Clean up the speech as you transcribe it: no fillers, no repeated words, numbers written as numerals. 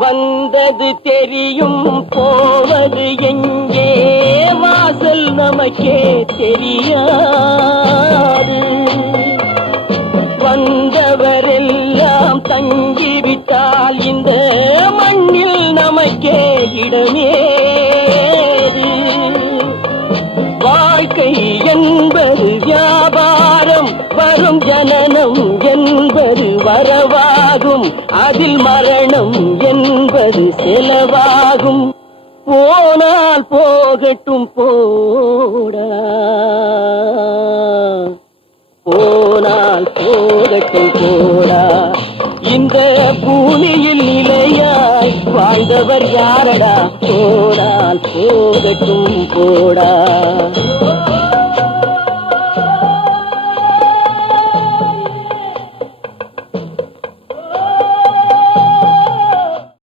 வந்தது தெரியும் போவது எங்கே வாசல் நமக்கே தெரியாது. வந்தவரெல்லாம் தங்கிவிட்டால் இந்த மண்ணில் நமக்கே இடமேது. வாழ்க்கை என்பது வியாபாரம், வரும் ஜனனம் என்பது வரவாகும், அதில் மரணம் என்பது செலவாகும். போனால் போகட்டும் போடா, போனால் போகட்டும் போடா. இந்த பூமியில் நிலையாய் வாழ்ந்தவர் யாரடா, போனால் போகட்டும் போடா.